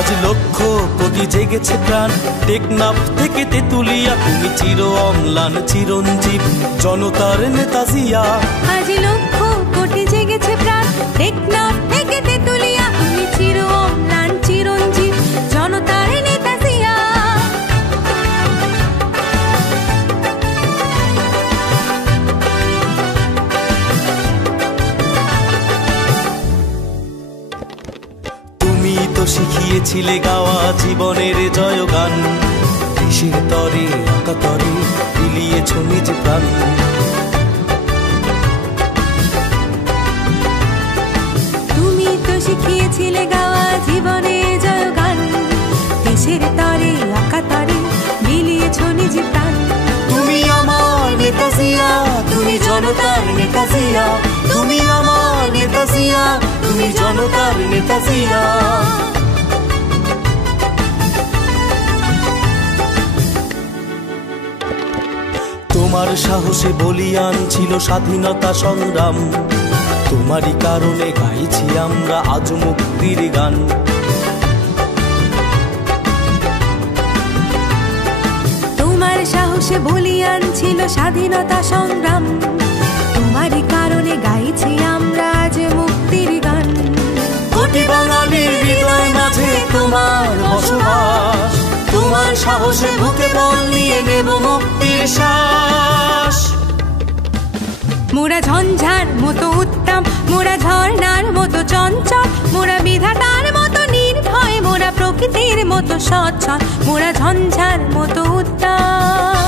আজ লক্ষ কোটি জেগেছে প্রাণ, টেকনাফ থেকে তেতুলিয়া, তুমি চির অম্লান চিরঞ্জীব জনতার নেতা জিয়া। আজ লক্ষ কোটি জেগেছে প্রাণ, টেকনাফ থেকে তেতুলিয়া, তুমি চির অম্লান চিরঞ্জীব জনতার নেতা জিয়া। তুমি তো শিখিয়েছিলে গাওয়া জীবনের জয়গান, দেশের তরে আকাতরে বিলিয়েছ নিজ প্রাণ। তুমি তো শিখিয়েছিলে গাওয়া জীবনের জয়গান, দেশের তরে আকাতরে বিলিয়েছ নিজ প্রাণ। তুমি আমার নেতা জিয়া, তুমি জনতার নেতা জিয়া, তুমি আমার নেতা জিয়া, তুমি জনতার নেতা জিয়া। তোমার সাহসে বলিয়ান ছিল স্বাধীনতা সংগ্রাম, তোমারই কারণে গাইছি আমরা আজ মুক্তির গান। তোমার সাহসে বলিয়ান ছিল স্বাধীনতা সংগ্রাম, তোমারই কারণে গাইছি আমরা আজ মুক্তির গান। কোটি বাঙালির হৃদয় মাঝে তোমার বসবাস, তোমার সাহসে বুকে বল নিয়ে নেব মুক্তির শ্বাস। মোরা ঝঞ্ঝার মতো উত্তম, মোরা ঝর্ণার মতো চঞ্চল, মোরা বিধাতার মতো নির্ভয়, মোরা প্রকৃতির মতো সচ্ছল, মোরা ঝঞ্ঝার মতো উত্তম।